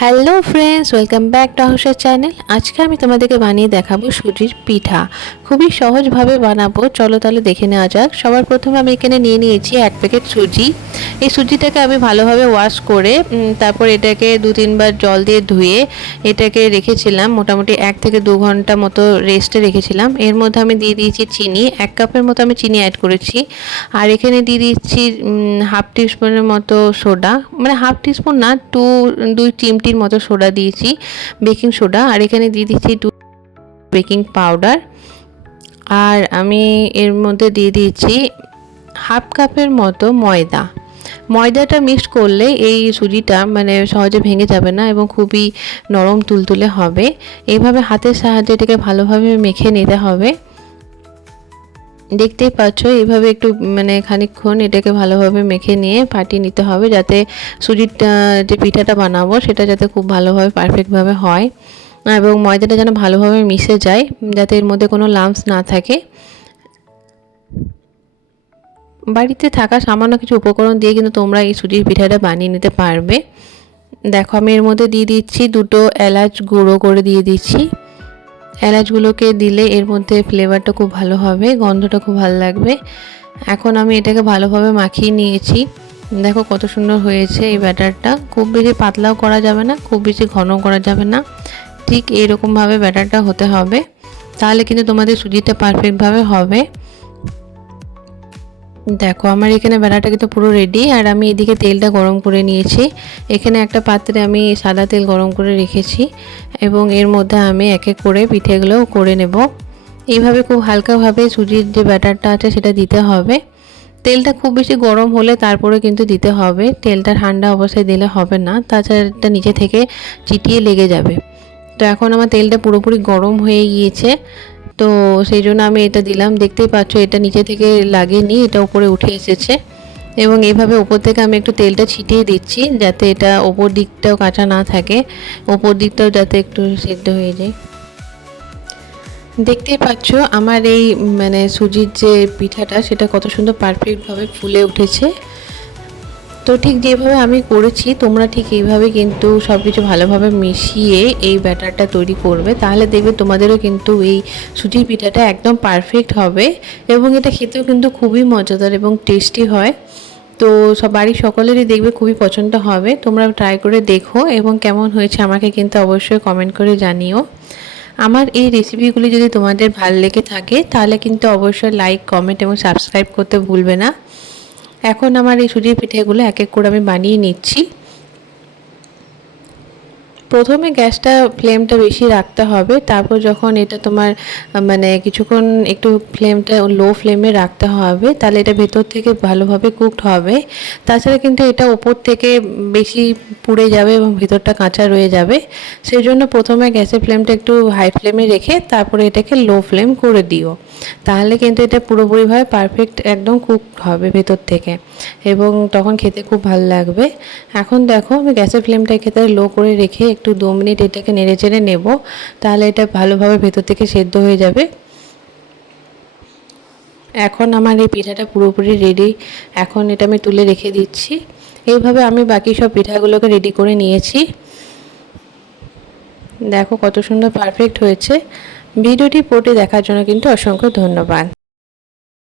Hello friends welcome back to হাউসের channel আজকে আমি তোমাদেরকে বানিয়ে দেখাবো সুজির পিঠা। খুবই সহজভাবে বানাবো। চলো তাহলে দেখে নেওয়া যাক। সবার প্রথমে আমি এখানে নিয়ে নিয়েছি এক প্যাকেট সুজি। এই সুজিটাকে আমি ভালোভাবে ওয়াশ করে তারপর এটাকে দু তিনবার জল দিয়ে ধুয়ে এটাকে রেখেছিলাম। মোটামুটি এক থেকে দু ঘণ্টা মতো রেস্টে রেখেছিলাম। এর মধ্যে আমি দিয়ে দিয়েছি চিনি। এক কাপের মতো আমি চিনি অ্যাড করেছি। আর এখানে দিয়ে দিচ্ছি হাফ টিস্পুনের মতো সোডা মানে হাফ টিস্পুন না টু দুই চিমটির মতো সোডা দিয়েছি, বেকিং সোডা। আর এখানে দিয়ে দিচ্ছি টু বেকিং পাউডার। আর আমি এর মধ্যে দিয়ে দিয়েছি হাফ কাপের মতো ময়দা। ময়দাটা মিক্সড করলে এই সুজিটা মানে সহজে ভেঙে যাবে না এবং খুবই নরম তুলতুলে হবে। এইভাবে হাতের সাহায্যে এটাকে ভালোভাবে মেখে নিতে হবে। দেখতেই পাচ্ছ, এইভাবে একটু মানে খানিকক্ষণ এটাকে ভালোভাবে মেখে নিয়ে ফাটিয়ে নিতে হবে যাতে সুজির যে পিঠাটা বানাবো সেটা যাতে খুব ভালোভাবে পারফেক্টভাবে হয় এবং ময়দাটা যেন ভালোভাবে মিশে যায়, যাতে এর মধ্যে কোনো লাম্পস না থাকে। বাড়িতে থাকা সামান্য কিছু উপকরণ দিয়ে কিন্তু তোমরা এই সুজির পিঠাটা বানিয়ে নিতে পারবে। দেখো, আমি এর মধ্যে দিয়ে দিচ্ছি দুটো এলাচ গুঁড়ো করে দিয়ে দিচ্ছি। এলাচগুলোকে দিলে এর মধ্যে ফ্লেভারটা খুব ভালো হবে, গন্ধটা খুব ভালো লাগবে। এখন আমি এটাকে ভালোভাবে মাখিয়ে নিয়েছি। দেখো কত সুন্দর হয়েছে এই ব্যাটারটা। খুব বেশি পাতলাও করা যাবে না, খুব বেশি ঘন করা যাবে না। ঠিক এইরকমভাবে ব্যাটারটা হতে হবে। তাহলে কিন্তু তোমাদের সুজিটা পারফেক্টভাবে হবে। দেখো, আমার এখানে বেড়াটা কিন্তু পুরো রেডি আর আমি এদিকে তেলটা গরম করে নিয়েছি। এখানে একটা পাত্রে আমি সাদা তেল গরম করে রেখেছি, এবং এর মধ্যে আমি এক এক করে পিঠেগুলো করে নেব। এইভাবে খুব হালকাভাবে সুজির যে ব্যাটারটা আছে, সেটা দিতে হবে। তেলটা খুব বেশি গরম হলে তারপরে কিন্তু দিতে হবে। তেলটা ঠান্ডা অবস্থায় দিলে হবে না, তাছাড়া এটা নিচে থেকে চিটিয়ে লেগে যাবে। তো এখন আমার তেলটা পুরোপুরি গরম হয়ে গিয়েছে। তো সেই জন্য আমি এটা দিলাম। দেখতেই পাচ্ছ, এটা নিচে থেকে লাগেনি এটা উপরে উঠে এসেছে। এবং এইভাবে ওপর থেকে আমি একটু তেলটা ছিটিয়ে দিচ্ছি, যাতে এটা ওপর দিকটাও কাঁচা না থাকে। ওপর দিকটাও যাতে একটু সেদ্ধ হয়ে যায়। দেখতেই পাচ্ছ, আমার এই মানে সুজির যে পিঠাটা, সেটা কত সুন্দর পারফেক্টভাবে ফুলে উঠেছে। তো ঠিক যেভাবে আমি করেছি, তোমরা ঠিক এইভাবে কিন্তু সব কিছু ভালোভাবে মিশিয়ে এই ব্যাটারটা তৈরি করবে। তাহলে দেখবে তোমাদেরও কিন্তু এই সুজির পিঠাটা একদম পারফেক্ট হবে এবং এটা খেতেও কিন্তু খুবই মজাদার এবং টেস্টি হয়। তো সব বাড়ির সকলেরই দেখবে খুবই পছন্দ হবে। তোমরা ট্রাই করে দেখো এবং কেমন হয়েছে আমাকে কিন্তু অবশ্যই কমেন্ট করে জানিও। আমার এই রেসিপিগুলি যদি তোমাদের ভালো লেগে থাকে, তাহলে কিন্তু অবশ্যই লাইক কমেন্ট এবং সাবস্ক্রাইব করতে ভুলবে না। এখন আমার এই সুজির পিঠেগুলো এক এক করে আমি বানিয়ে নিচ্ছি। প্রথমে গ্যাসটা, ফ্লেমটা বেশি রাখতে হবে। তারপর যখন এটা তোমার মানে কিছুক্ষণ একটু ফ্লেমটা লো ফ্লেমে রাখতে হবে, তাহলে এটা ভেতর থেকে ভালোভাবে কুকড হবে। তাছাড়া কিন্তু এটা ওপর থেকে বেশি পুড়ে যাবে এবং ভেতরটা কাঁচা রয়ে যাবে। সেই জন্য প্রথমে গ্যাসের ফ্লেমটা একটু হাই ফ্লেমে রেখে তারপরে এটাকে লো ফ্লেম করে দিও। তাহলে কিন্তু এটা পুরোপুরিভাবে পারফেক্ট একদম কুক হবে ভেতর থেকে। এবং তখন খেতে খুব ভালো লাগবে। এখন দেখো আমি গ্যাসের ফ্লেমটা খেতে লো করে রেখে একটু দু মিনিট এটাকে নেড়ে চেড়ে নেব, তাহলে এটা ভালোভাবে ভেতর থেকে সেদ্ধ হয়ে যাবে। এখন আমার এই পিঠাটা পুরোপুরি রেডি এখন এটা আমি তুলে রেখে দিচ্ছি। এইভাবে আমি বাকি সব পিঠাগুলোকে রেডি করে নিয়েছি। দেখো কত সুন্দর পারফেক্ট হয়েছে। ভিডিওটি পড়ে দেখার জন্য কিন্তু অসংখ্য ধন্যবাদ।